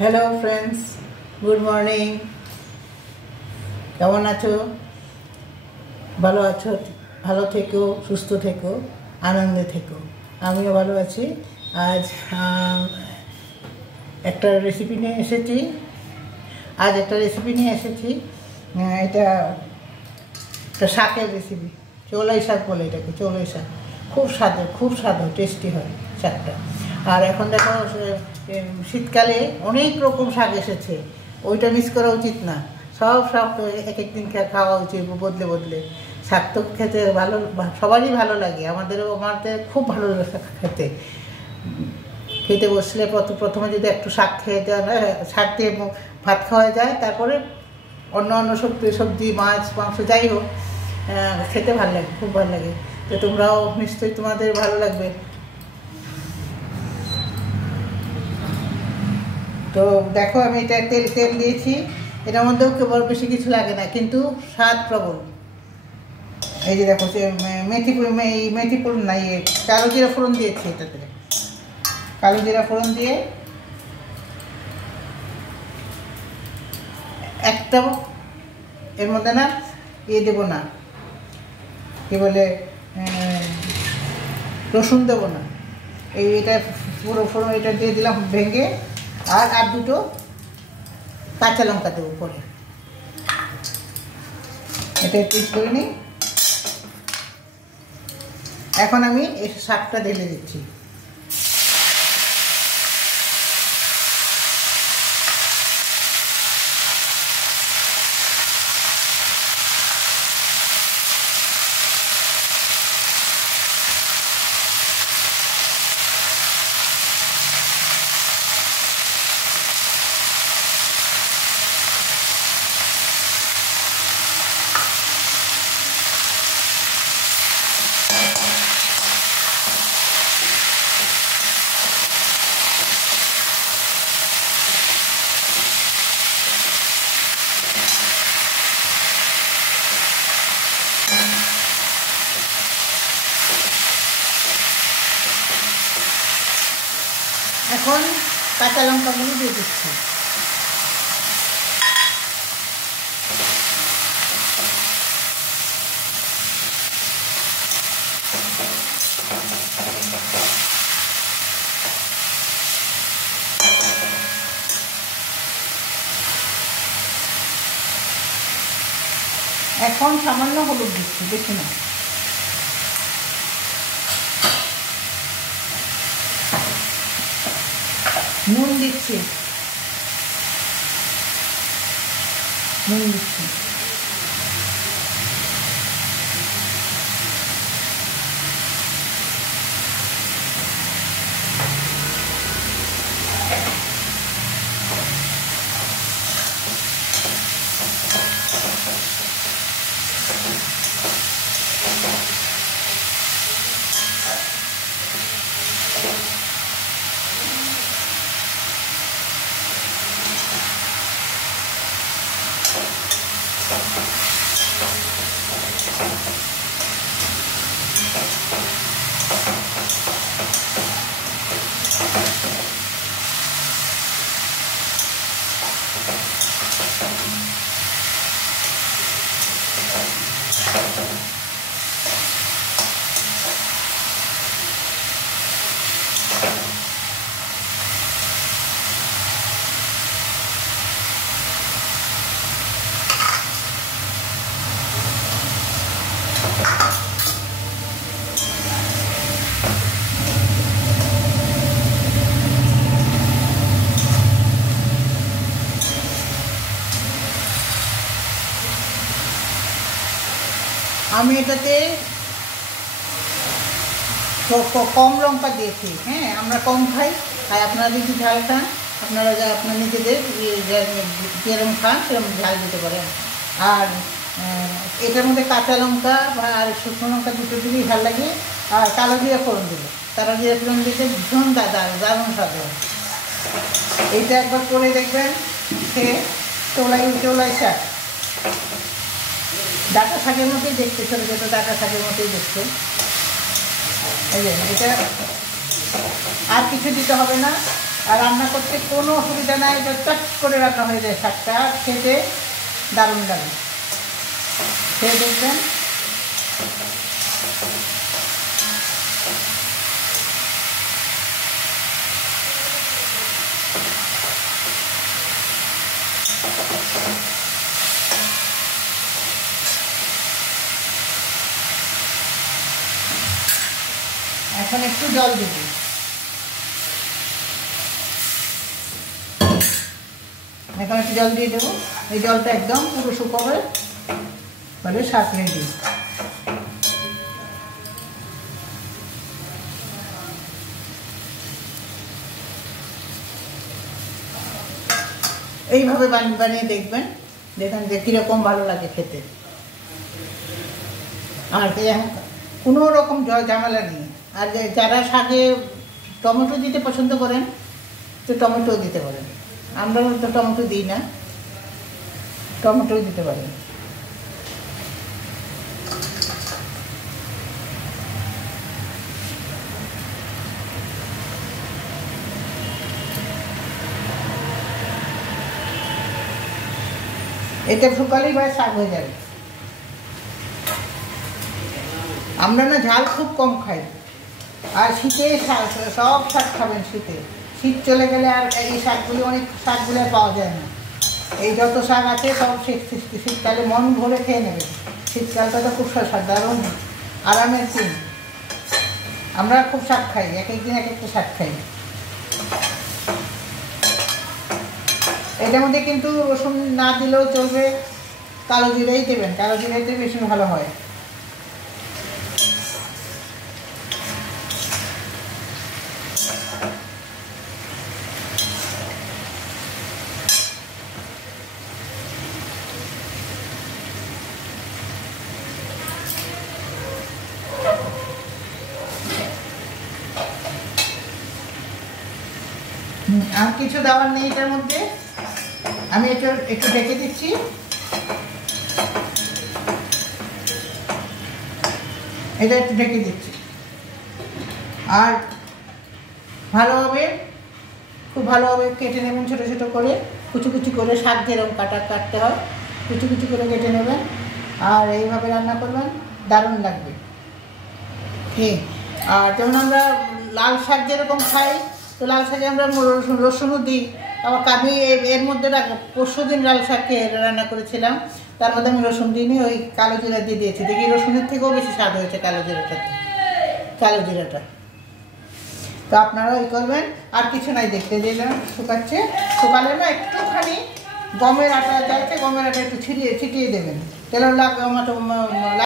Hello friends, good morning. কেমন আছো? ভালো আছো? ভালো থেকো, সুস্থ থেকো, আনন্দে থেকো। আমিও ভালো আছি। আজ একটা রেসিপি নিয়ে এসেছি। এটা একটা শাকের রেসিপি। চৌলাই শাক বলে এটাকে, চৌলাই শাক। খুব স্বাদ, টেস্টি হয় শাকটা। আর এখন দেখো শীতকালে অনেক রকম শাক এসেছে, ওইটা মিস করা উচিত না। সব শাক এক একদিন খাওয়া উচিত, বদলে বদলে। শাক তো খেতে সবারই ভালো লাগে, আমাদের খুব ভালো লাগে খেতে। খেতে বসলে প্রথমে যদি একটু শাক খেয়ে শাক দিয়ে ভাত খাওয়া যায়, তারপরে অন্য সবজি মাছ মাংস যাই হোক খেতে ভালো লাগে, খুব ভালো লাগে। তো তোমরাও নিশ্চয়ই, তোমাদের ভালো লাগবে। তো দেখো, আমি এটা তেল দিয়েছি। এটার মধ্যেও কেবল বেশি কিছু লাগে না, কিন্তু স্বাদ প্রবল। এই যে দেখো, মেথি ফোড়ন না, কালো জিরা ফোড়ন দিয়েছি এটাতে। কালো জিরা ফোড়ন দিয়ে একটা এর মধ্যে না দেবো না, কি বলে, রসুন দেবো না। এটা পুরো ফোড়ন এটা দিয়ে দিলাম ভেঙে। আর দুটো কাঁচা লঙ্কা দেবো পরে। এটা পেস্ট করে নিই। এখন আমি এই শাকটা ঢেলে দিচ্ছি। এখন কাঁচা লঙ্কাগুলো দিয়ে দিচ্ছি। এখন সামান্য হলুদ দিচ্ছি, দেখি না। নুন দিচ্ছি। আমি এটাতে কম লঙ্কা দিয়েছি। হ্যাঁ, আমরা কম খাই, আর আপনারা যদি ঝাল খান, আপনারা আপনার নিজেদের যেরকম খান সেরকম ঝাল দিতে পারেন। আর এটার মধ্যে কাঁচা লঙ্কা আর শুকনো লঙ্কা দুটো দিলেই ভালো লাগে। আর কালো জিরা ফোড়ন দিলে, ভীষণ দারুণ স্বাদ হয়। এইটা একবার করে দেখবেন, সে চৌলাই শাক। ডাঁটা শাকের মতোই দেখতে, ছোটো ছোটো ডাঁটা শাকের মতোই দেখতে। এই যে এটা আর কিছু দিতে হবে না। আর রান্না করতে কোনো অসুবিধা নাই, চট করে রান্না হয়ে যায় শাকটা, খেতে দারুণ লাগে। খেয়ে দেখবেন। এখন একটু জল দিবি, এখন একটু জল দিয়ে দেবো। এই জলটা একদম পুরো শুকাবে, তাহলে শাক রেডি। এইভাবে বানিয়ে দেখবেন, দেখেন যে কীরকম ভালো লাগে খেতে। আর কোনো রকম ঝামেলা নেই। আর যারা শাকে টমেটো দিতে পছন্দ করেন তো টমেটো দিতে পারেন, আমরা তো টমেটো দিই না, টমেটো দিতে পারেন। এটা শুকালেই ভাই শাক হয়ে যাবে। আমরা না ঝাল খুব কম খাই, আর শীতে সব শাক খাবেন। শীত চলে গেলে আর এই শাকগুলি, অনেক শাকগুলো পাওয়া যায় না। এই যত শাক আছে সব শীতকালে মন ভরে খেয়ে নেবে। শীতকালটা তো খুব সাধারণ আরামের দিন। আমরা খুব শাক খাই, এক একদিন এক একটা শাক খাই। এটার মধ্যে কিন্তু রসুন না দিলেও চলবে, কালো জিরাই দেবেন, কালো জিরাইতে বেশি ভালো হয়। আর কিছু দেওয়ার নেই এটার মধ্যে, আমি এটা একটু ঢেকে দিচ্ছি। এটা একটু ঢেকে দিচ্ছি। আর ভালোভাবে, খুব ভালোভাবে কেটে নেবেন, ছোটো ছোটো করে, কুচি কুচি করে, শাক যেরকম কাটতে হয় কুচি কুচি করে কেটে নেবেন। আর এইভাবে রান্না করবেন, দারুণ লাগবে। ঠিক। আর যেমন আমরা লাল শাক যেরকম খাই, তো লাল শাকে আমরা রসুনও দিই। আবার আমি এর মধ্যে পরশু দিন লাল শাক রান্না করেছিলাম, তার মধ্যে আমি রসুন দিইনি, ওই কালো জিরা দিয়ে দিয়েছি। দেখি রসুনের থেকেও বেশি স্বাদ হয়েছে কালো জিরাটা। তো আপনারা ওই করবেন। আর কিছু নাই, দেখতে দিলাম শুকাচ্ছে, শুকালে না একটুখানি গমের আটা চাইছে, গমের আটা একটু ছিটিয়ে দেবেন, তেলের